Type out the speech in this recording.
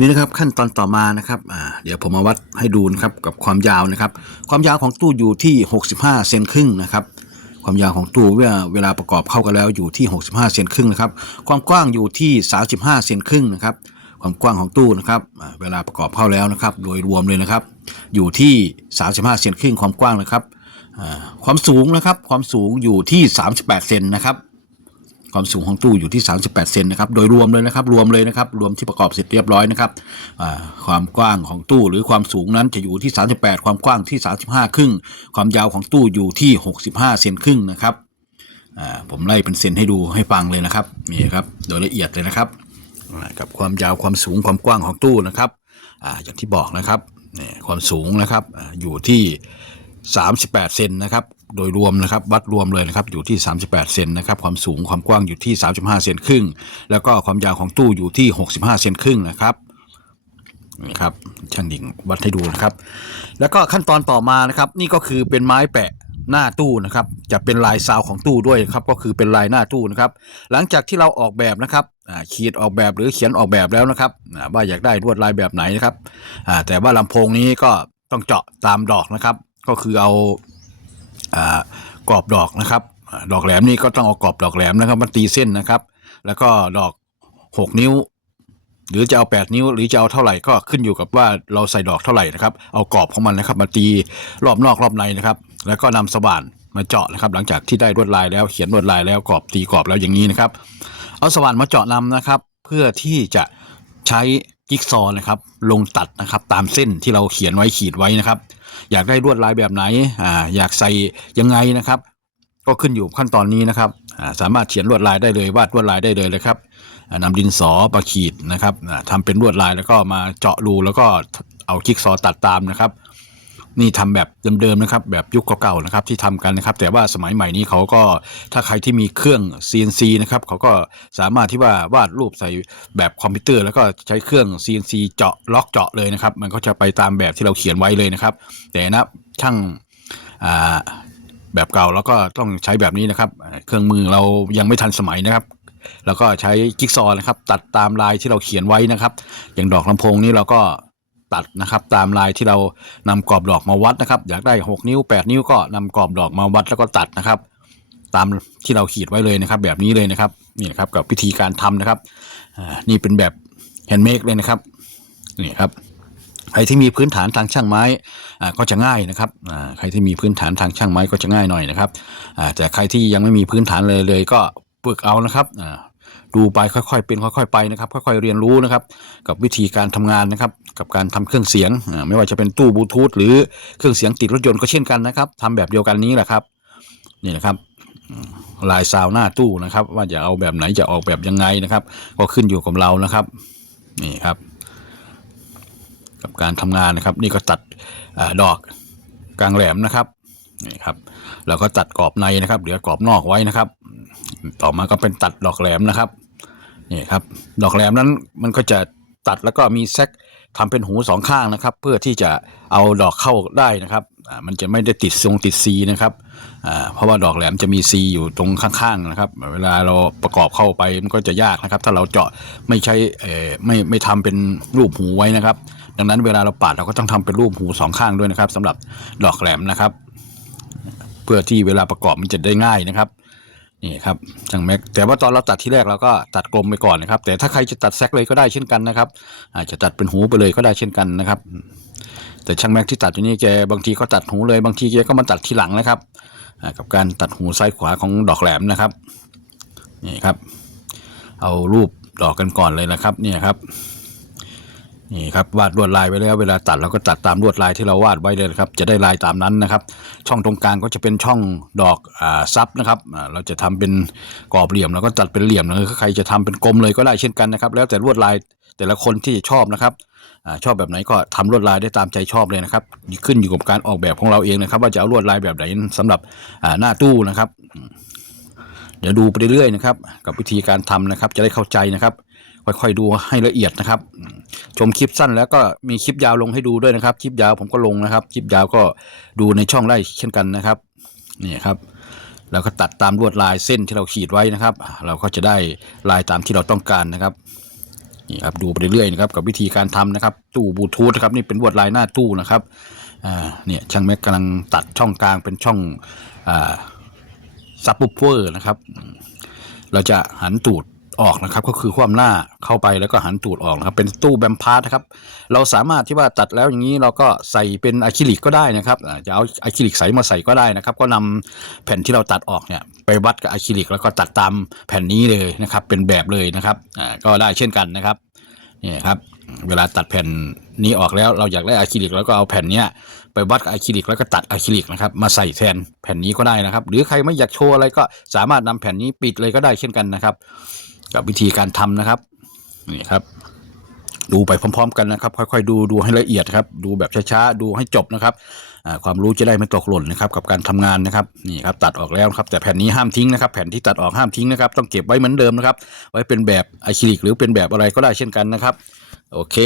นี่นะครับขั้นตอนต่อมานะครับเดี๋ยวผมมาวัดให้ดูนะครับกับความยาวนะครับ ความยาวของตู้อยู่ที่ 65เซนครึ่งนะครับ ความยาวของตู้เวลาเวลาประกอบเข้ากันแล้วอยู่ที่ 65เซนครึ่งนะครับ ความกว้างอยู่ที่ 35เซนครึ่งนะครับ ความกว้างของตู้นะครับเวลาประกอบเข้าแล้วนะครับ โดยรวมเลยนะครับ อยู่ที่ 35เซนครึ่งความกว้างนะครับความสูงนะครับความสูงอยู่ที่ 38เซนนะครับ ความสูงของตู้อยู่ที่ 38 เซนนะครับ โดยรวมเลยนะครับ รวมเลยนะครับ รวมที่ประกอบเสร็จเรียบร้อยนะครับความกว้างของตู้หรือความสูงนั้นจะอยู่ที่ 38 ความกว้างที่ 35 ครึ่ง ความยาวของตู้อยู่ที่ 65 เซนครึ่งนะครับผมไล่เป็นเซนให้ดูให้ฟังเลยนะครับ นี่ครับ โดยละเอียดเลยนะครับ กับความยาวความสูงความกว้างของตู้นะครับอ่าอย่างที่บอกนะครับ ความสูงนะครับ อยู่ที่ 38 เซนนะครับ โดยรวมนะครับวัดรวมเลยนะครับอยู่ที่ 38 เซนนะครับความสูงความกว้างอยู่ที่ 35 เซนครึ่ง แล้วก็ความยาวของตู้อยู่ที่ 65 เซนครึ่งนะครับนี่ครับช่างดิ่งวัดให้ดูนะครับ แล้วก็ขั้นตอนต่อมานะครับ นี่ก็คือเป็นไม้แปะหน้าตู้นะครับ จะเป็นลายซาวของตู้ด้วยครับ ก็คือเป็นลายหน้าตู้นะครับ หลังจากที่เราออกแบบนะครับขีดออกแบบหรือเขียนออกแบบแล้วนะครับอ่าว่าอยากได้ลวดลายแบบไหนนะครับแต่ว่าลำโพงนี้ก็ต้องเจาะตามดอกนะครับ ก็คือเอา กรอบดอกนะครับ ดอกแหลมนี่ก็ต้องเอากรอบดอกแหลมนะครับมาตีเส้นนะครับ แล้วก็ดอกหกนิ้ว หรือจะเอาแปดนิ้ว หรือจะเอาเท่าไหร่ก็ขึ้นอยู่กับว่าเราใส่ดอกเท่าไหร่นะครับ เอากรอบของมันนะครับ มาตีรอบนอกรอบในนะครับ แล้วก็นำสว่านมาเจาะนะครับ หลังจากที่ได้ลวดลายแล้วเขียนลวดลายแล้วกรอบตีกรอบแล้วอย่างนี้นะครับ เอาสว่านมาเจาะนำนะครับ เพื่อที่จะใช้ จิ๊กซอนะครับ ลงตัดนะครับตามเส้นที่เราเขียนไว้ขีดไว้นะครับ อยากได้ลวดลายแบบไหนอ่าอยากใส่ยังไงนะครับ ก็ขึ้นอยู่ขั้นตอนนี้นะครับอ่าสามารถเขียนลวดลายได้เลยวาดลวดลายได้เลยเลยครับอ่านำดินสอประขีดนะครับอ่าทำเป็นลวดลายแล้วก็มาเจาะรูแล้วก็เอาจิ๊กซอตัดตามนะครับ นี่ทำแบบเดิมๆนะครับ แบบยุคเก่าๆนะครับที่ทำกันนะครับ แต่ว่าสมัยใหม่นี้เขาก็ถ้าใครที่มีเครื่อง CNC นะครับเขาก็สามารถที่ว่าวาดรูปใส่แบบคอมพิวเตอร์ แล้วก็ใช้เครื่อง CNC เจาะล็อกเจาะเลยนะครับ มันก็จะไปตามแบบที่เราเขียนไว้เลยนะครับ แต่นะช่างอ่าแบบเก่าแล้วก็ต้องใช้แบบนี้นะครับ เครื่องมือเรายังไม่ทันสมัยนะครับแล้วก็ใช้จิ๊กซอว์นะครับ ตัดตามลายที่เราเขียนไว้นะครับ อย่างดอกลำโพงนี้เราก็ ตัดนะครับตามลายที่เรานำกรอบดอกมาวัดนะครับ อยากได้ 6 นิ้ว 8 นิ้วก็นำกรอบดอกมาวัดแล้วก็ตัดนะครับ ตามที่เราขีดไว้เลยนะครับ แบบนี้เลยนะครับนี่นะครับกับวิธีการทำนะครับนี่เป็นแบบแฮนด์เมดเลยนะครับนี่ครับใครที่มีพื้นฐานทางช่างไม้ก็จะง่ายนะครับใครที่มีพื้นฐานทางช่างไม้ก็จะง่ายหน่อยนะครับแต่ใครที่ยังไม่มีพื้นฐานเลยเลยก็ฝึกเอานะครับ ดูไปค่อยๆ เป็นค่อยๆไปนะครับ ค่อยๆเรียนรู้นะครับ กับวิธีการทำงานนะครับ กับการทำเครื่องเสียง ไม่ว่าจะเป็นตู้บลูทูธหรือเครื่องเสียงติดรถยนต์ก็เช่นกันนะครับทำแบบเดียวกันนี้แหละครับนี่นะครับลายซาวหน้าตู้นะครับ ว่าจะเอาแบบไหนจะออกแบบยังไงนะครับ ก็ขึ้นอยู่กับเรานะครับ นี่ครับ กับการทำงานนะครับ นี่ก็ตัดอดอกกลางแหลมนะครับ นี่ครับแล้วก็ตัดกรอบในนะครับเหลือกรอบนอกไว้นะครับ ต่อมาก็เป็นตัดดอกแหลมนะครับนี่ครับ ดอกแหลมนั้นมันก็จะตัดแล้วก็มีแซกทำเป็นหูสองข้างนะครับ เพื่อที่จะเอาดอกเข้าได้นะครับมันจะไม่ได้ติดทรงติดซีนะครับเพราะว่าดอกแหลมจะมีซีอยู่ตรงข้างๆนะครับ เวลาเราประกอบเข้าไปมันก็จะยากนะครับ ถ้าเราเจาะไม่ใช่ไม่ไม่ทำเป็นรูปหูไว้นะครับ ดังนั้นเวลาเราปาดเราก็ต้องทำเป็นรูปหูสองข้างด้วยนะครับสำหรับดอกแหลมนะครับ พื่อที่เวลาประกอบมันจะได้ง่ายนะครับนี่ครับช่างแม็กแต่ว่าตอนเราตัดที่แรกเราก็ตัดกลมไปก่อนนะครับ แต่ถ้าใครจะตัดแซกเลยก็ได้เช่นกันนะครับ อาจจะตัดเป็นหูไปเลยก็ได้เช่นกันนะครับ แต่ช่างแม็กที่ตัดอยู่นี่แกบางทีก็ตัดหูเลยบางทีแกก็มาตัดทีหลังนะครับกับการตัดหูซ้ายขวาของดอกแหลมนะครับนี่ครับ เอารูปดอกกันก่อนเลยนะครับ เนี่ยครับ นี่ครับวาดลวดลายไว้แล้วเวลาตัดเราก็ตัดตามลวดลายที่เราวาดไว้เลยครับ จะได้ลายตามนั้นนะครับ ช่องตรงกลางก็จะเป็นช่องดอกอซับนะครับเราจะทำเป็นกรอบเหลี่ยมเราก็ตัดเป็นเหลี่ยมเลยใครจะทำเป็นกลมเลยก็ได้เช่นกันนะครับ แล้วแต่ลวดลายแต่ละคนที่ชอบนะครับอชอบแบบไหนก็ทำลวดลายได้ตามใจชอบเลยนะครับ ขึ้นอยู่กับการออกแบบของเราเองนะครับ ว่าจะเอาลวดลายแบบไหนสำหรับหน้าตู้นะครับ เดี๋ยวดูไปเรื่อยๆนะครับ กับวิธีการทำนะครับ จะได้เข้าใจนะครับ ค่อยๆดูให้ละเอียดนะครับ ชมคลิปสั้นแล้วก็มีคลิปยาวลงให้ดูด้วยนะครับ คลิปยาวผมก็ลงนะครับ คลิปยาวก็ดูในช่องได้เช่นกันนะครับนี่ครับแล้วก็ตัดตามลวดลายเส้นที่เราขีดไว้นะครับ เราก็จะได้ลายตามที่เราต้องการนะครับนี่ครับดูไปเรื่อยๆนะครับกับวิธีการทำนะครับ ตู้บลูทูธนะครับนี่เป็นลวดลายหน้าตู้นะครับอ่าเนี่ยช่างแม็กกำลังตัดช่องกลางเป็นช่องอ่า ซับวูเฟอร์นะครับ เราจะหันตูดออกนะครับ ก็คือความหน้าเข้าไปแล้วก็หันตูดออกนะครับ เป็นตู้แบมพาร์ทนะครับ เราสามารถที่ว่าตัดแล้วอย่างนี้เราก็ใส่เป็นอะคริลิกก็ได้นะครับจะเอาอะคริลิกใสมาใส่ก็ได้นะครับ ก็นำแผ่นที่เราตัดออกเนี่ยไปวัดกับอะคริลิกแล้วก็ตัดตามแผ่นนี้เลยนะครับ เป็นแบบเลยนะครับอ่าก็ได้เช่นกันนะครับนี่ครับเวลาตัดแผ่นนี้ออกแล้วเราอยากได้อะคริลิกแล้วก็เอาแผ่นเนี้ย ไปวัดกับอะคริลิกแล้วก็ตัดอะคริลิกนะครับมาใส่แทนแผ่นนี้ก็ได้นะครับ หรือใครไม่อยากโชว์อะไรก็สามารถนำแผ่นนี้ปิดเลยก็ได้เช่นกันนะครับ กับวิธีการทำนะครับนี่ครับ ดูไปพร้อม ๆ กันนะครับ ค่อยๆ ดูดูให้ละเอียดครับ ดูแบบช้าๆดูให้จบนะครับความรู้จะได้ไม่ตกหล่นนะครับ กับการทำงานนะครับนี่ครับตัดออกแล้วครับแต่แผ่นนี้ห้ามทิ้งนะครับ แผ่นที่ตัดออกห้ามทิ้งนะครับ ต้องเก็บไว้เหมือนเดิมนะครับ ไว้เป็นแบบอะคริลิกหรือเป็นแบบอะไรก็ได้เช่นกันนะครับ โอเค